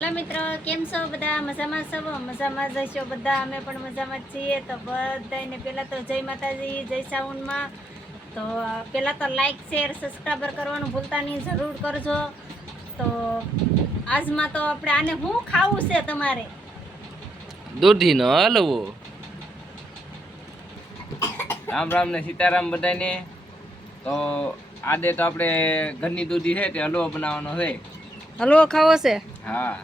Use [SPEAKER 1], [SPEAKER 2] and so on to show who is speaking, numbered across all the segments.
[SPEAKER 1] Hello મિત્રો, કેમ છો બધા? મજામાં છો મજામાં જઈશો બધા? અમે પણ મજામાં છીએ. તો બધાને પહેલાં તો જય માતાજી, જય સાઉન્ડમાં તો પહેલાં તો લાઈક શેર સબસ્ક્રાઈબર કરવાનું ભૂલતા નહીં. જરૂર કરજો. તો આજમાં તો આપણે આને શું ખાવું છે તમારે?
[SPEAKER 2] દૂધીનો હલવો રામ રામ ને સીતારામ બધાને તો આજે તો આપણે ઘરની દૂધી છે તે હલવો બનાવવાનો છે.
[SPEAKER 1] હલવો ખાવો છે?
[SPEAKER 2] હા.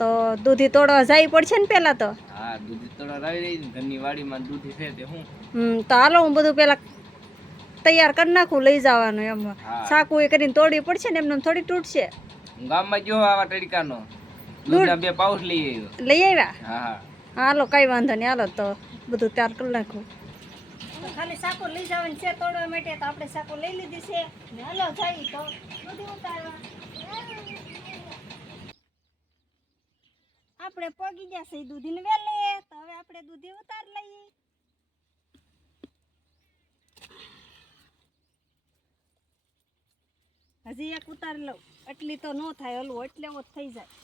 [SPEAKER 1] તો દૂધી તોડવા જાય પડશે ને પેલા તો?
[SPEAKER 2] હા દૂધી તો લાવી રહી છે ઘરની વાડીમાં દૂધી છે તે હું.
[SPEAKER 1] હમ તો હાલો હું બધું પહેલાં તૈયાર કરી નાખું લઈ જવાનું એમ. સાકું એ કરીને તોડવી પડશે ને એમને થોડી તૂટશે.
[SPEAKER 2] ગામમાં જો આવા તડકાનો. દૂધના બે પાઉસ લઈ આવ્યો.
[SPEAKER 1] લઈ આવ્યા?
[SPEAKER 2] હા હા.
[SPEAKER 1] હાલો કઈ વાંધો નહીં હાલો તો બધું તૈયાર કરી નાખું. ખાલી સાકો લઈ જવાની છે તોડવા માટે તો આપણે સાકો લઈ લીધી છે. ને હાલો જાય તો. બધું ઉતારવા. આપણે પોગી ગયા છે દૂધીને વેલે તો હવે આપણે દૂધી ઉતાર લઈએ. હજી એક ઉતાર લઉં. એટલી તો ન થાય હલવો એટલે જ થઈ જાય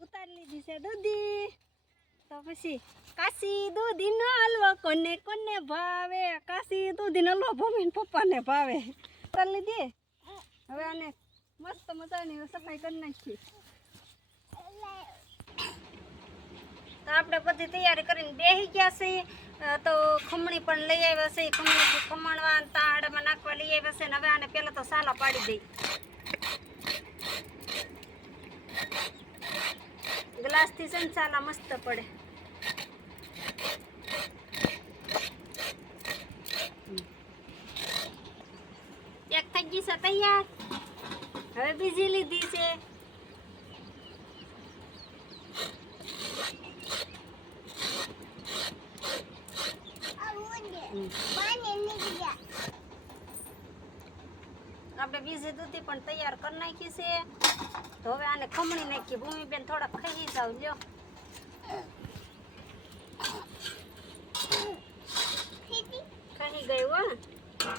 [SPEAKER 1] ઉતારી લીધી છે દૂધી? તો પછી કાશી દૂધીનો હલવો કોને કોને ભાવે? કાશી દૂધીનો હલવો ભૂમિ પપ્પાને ભાવે. ઉતારી લીધી હવે આને મસ્ત મજાની સફાઈ કરી નાખી તો આપણે બધી તૈયારી કરીને બેસી ગયા છીએ. તો ખમણી પણ લઈ આવ્યા છે ખમણી ખમણવા, તાડમાં નાખવા લઈ આવ્યા છે ને હવે આને પહેલાં તો સાલા પાડી દઈ. ગ્લાસથી છે ને મસ્ત પડે. એક થઈ ગઈ તૈયાર. હવે બીજી લીધી છે. આપણે બીજી દૂધી પણ તૈયાર કરી નાખી છે. તો હવે આને ખમણી નાખી ભૂમિબેન થોડાક ખાઈ જાવ લ્યો. ખાઈ ગયું હો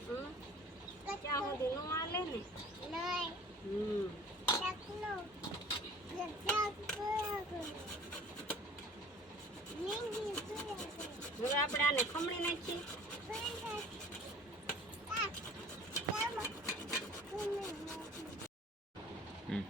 [SPEAKER 1] હમ. ત્યાં સુધી નો હાલે ને હમ હવે આપણે આને ખમણી નાખી
[SPEAKER 2] હમ.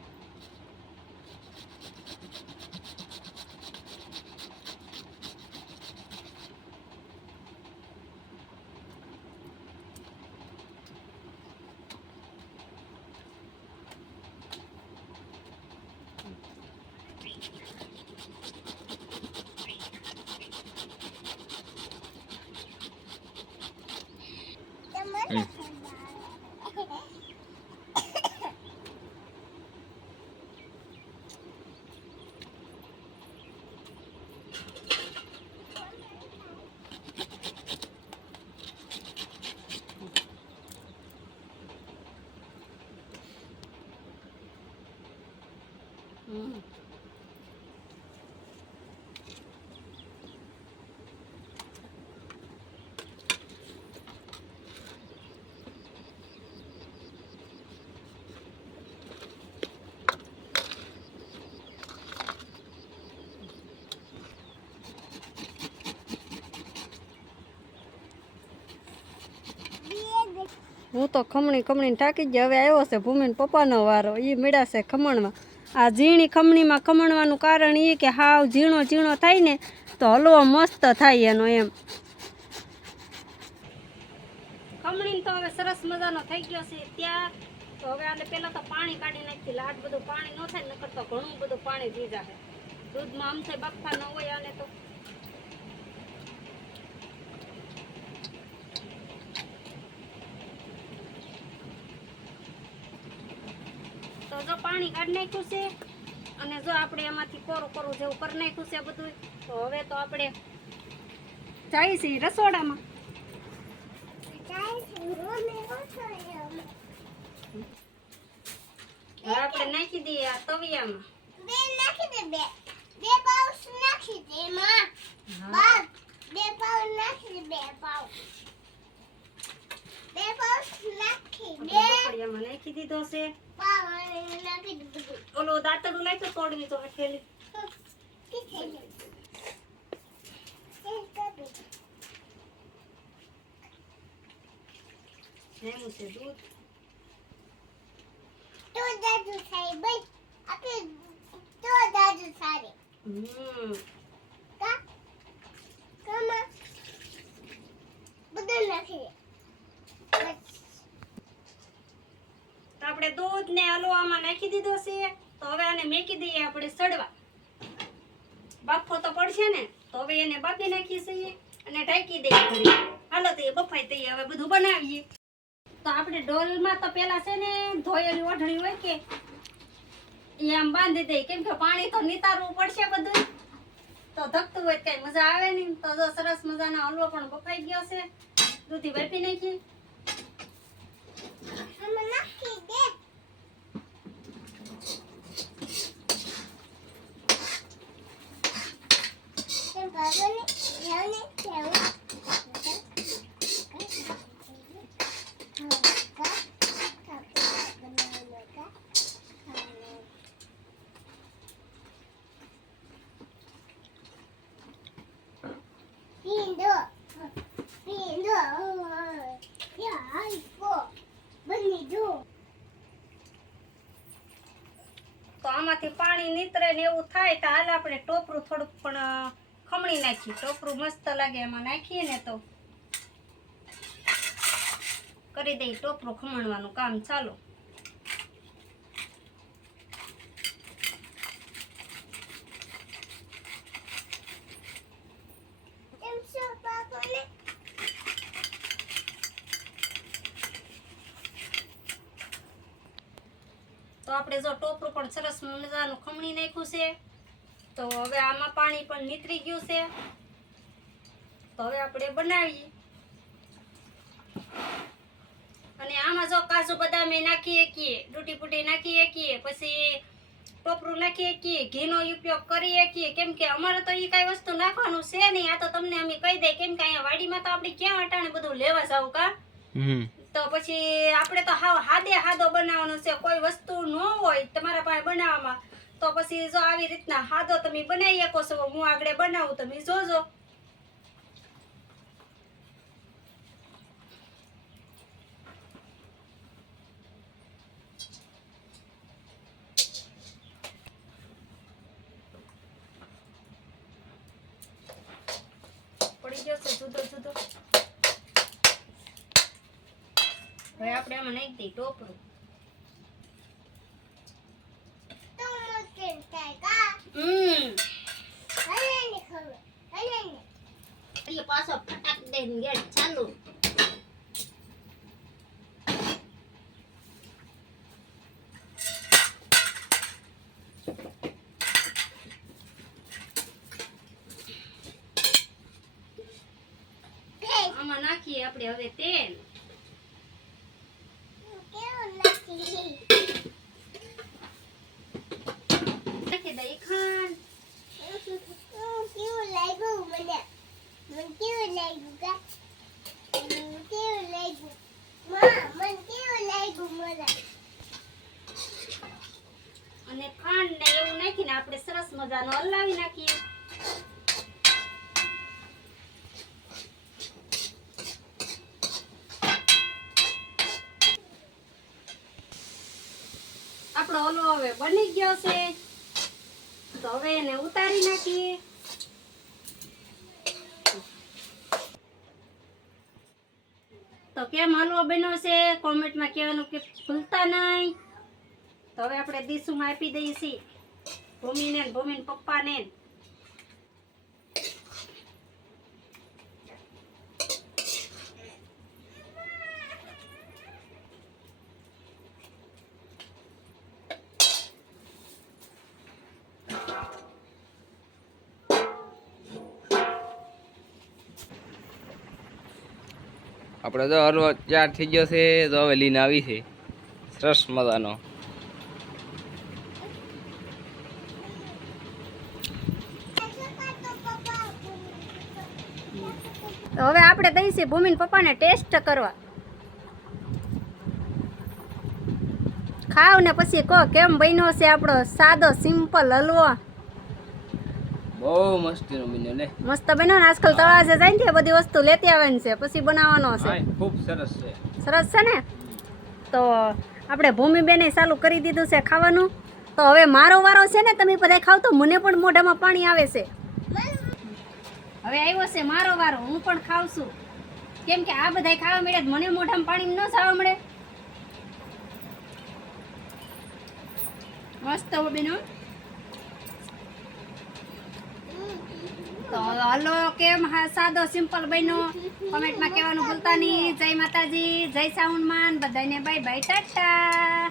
[SPEAKER 2] હમ.
[SPEAKER 1] હમ હું તો ખમણી ખમણી ટાંકી જ હવે આવ્યો છે ભૂમિન પપ્પાનો વારો. એ મેળાશે ખમણમાં. આ ઝીણી ખમણીમાં ખમણવાનું કારણ એ કે હાવ ઝીણો ઝીણો થાય ને તો હલવો મસ્ત થાય એનો એમ. ખમણી તો હવે સરસ મજાનો થઈ ગયો છે ત્યાં. તો હવે આને પહેલાં તો પાણી કાઢી નાખી લાટ બધું પાણી ન થાય નકર તો ઘણું બધું પાણી પી જાય દૂધમાં આમ થાય બફા ન હોય અને તો. તો જો પાણી કાઢી નાખ્યું છે અને જો આપણે એમાંથી કોરું કોરું જેવું કરી નાખ્યું છે બધું તો હવે તો આપણે જાય છીએ રસોડામાં. આપણે નાખી દઈએ આ તવિયામાં. હા. આપણે ઢોકળિયામાં નાખી દીધો છે. ઓલો દાંતડું નાખ્યું તોડવી તો ઠેલી એનું છે દૂધ. હમ. તો આપણે દૂધ ને હલવામાં નાખી દીધો છે, તો હવે આને મેકી દઈએ આપણે સડવા. બાફો તો પડશે ને, તો હવે એને બાફી નાખી છીએ અને ઢાંકી દઈએ હાલો તો એ બફાઈ દઈએ, હવે બધું બનાવીએ. તો આપણે ડોલમાં તો પેલા છે ને ધોયેલી ઓઢણી હોય કે એ આમ બાંધી દઈએ. કેમ કે પાણી તો નિતારવું પડશે બધું. તો ધકતું હોય કઈ મજા આવે નહીં. તો જો સરસ મજાનો હલવો પણ બફાઈ ગયો છે. દૂધી બાફી નાખીએ. તો આમાંથી પાણી નીતરે ને એવું થાય તો હાલ આપણે ટોપરું થોડુંક પણ ખમણી નાખીએ ટોપરું મસ્ત લાગે એમાં નાખીએ ને તો. કરી દઈએ ટોપરું ખમણવાનું કામ ચાલો. તો આપણે જો ટોપરું પણ સરસ મજાનું ખમણી નાખ્યું છે. તો હવે આમાં પાણી પણ નીતરી ગયું છે. તો હવે આપણે બનાવીએ. અને આમાં જો કાજુ બદામે નાખી શકીએ ડૂટી ફૂટી નાખી શકીએ પછી ટોપરું નાખી શકીએ ઘીનો ઉપયોગ કરી શકીએ. કેમ કે અમારે તો એ કાંઈ વસ્તુ નાખવાનું છે નહીં. આ તો તમને અમે કહી દઈએ. કેમ કે અહીંયા વાડીમાં તો આપણે ક્યાં અટાણે બધું લેવા જાવ કા? તો પછી આપણે તો હાવ હાદે હાદો બનાવવાનો છે. કોઈ વસ્તુ ન હોય તમારા પાસે બનાવવામાં. તો પછી જો આવી રીતના હાદો તમે બનાવી શકો છો, હું આગળ બનાવું, તમે જોજો. પડી ગયો જુદો જુદો. હવે આપણે આમાં નાખી દઈએ ટોપરું હમ એ પાછો ફટાક દઈને ગેટ ચાલુ. આમાં નાખીએ આપણે હવે તેલ નાખી દઈએ ખાંડ અને ખાંડ ને એવું નાખીને આપણે સરસ મજાનો હલાવી નાખીએ. આપણો હલવો હવે બની ગયો છે. તો હવે એને ઉતારી નાખીએ. તો કેમ હલવો બન્યો છે? કોમેન્ટમાં કહેવાનું કે ભૂલતા નહીં. તો હવે આપણે દીસુમાં આપી દઈએ છીએ ભૂમિને ભૂમિને પપ્પાને
[SPEAKER 2] આપણે તો હલવો ચાર થઈ ગયો છે, તો હવે લીન આવી છે. સરસ મજાનો.
[SPEAKER 1] હવે આપણે દઈશું ભૂમિન પપ્પાને ટેસ્ટ કરવા. ખાવ ને પછી કહો, કેમ બન્યો છે આપણો સાદો સિમ્પલ હલવો?
[SPEAKER 2] બહુ મસ્તીનો બન્યો લે.
[SPEAKER 1] મસ્ત બન્યો ને આજકાલ તળાજે જાય ને બધી વસ્તુ લેતી આવવાની છે પછી બનાવવાનો છે.
[SPEAKER 2] ખૂબ સરસ છે.
[SPEAKER 1] સરસ છે ને? તો આપણે ભૂમિબેને ચાલુ કરી દીધું છે ખાવાનું. તો હવે મારો વારો છે ને તમે બધા ખાવ તો મને પણ મોઢામાં પાણી આવે છે. હવે આવ્યો છે મારો વારો હું પણ ખાવ છું. કેમ કે આ બધા ખાવા મળે મને મોઢામાં પાણી ન ખાવા મળે. મસ્ત હો હલો, કેમ? સાદો સિમ્પલ બન્યો. કોમેન્ટમાં કહેવાનું ભૂલતા નહીં. જય માતાજી, જય સાઉન્ડમાન બધાને બાય બાય ટાટા.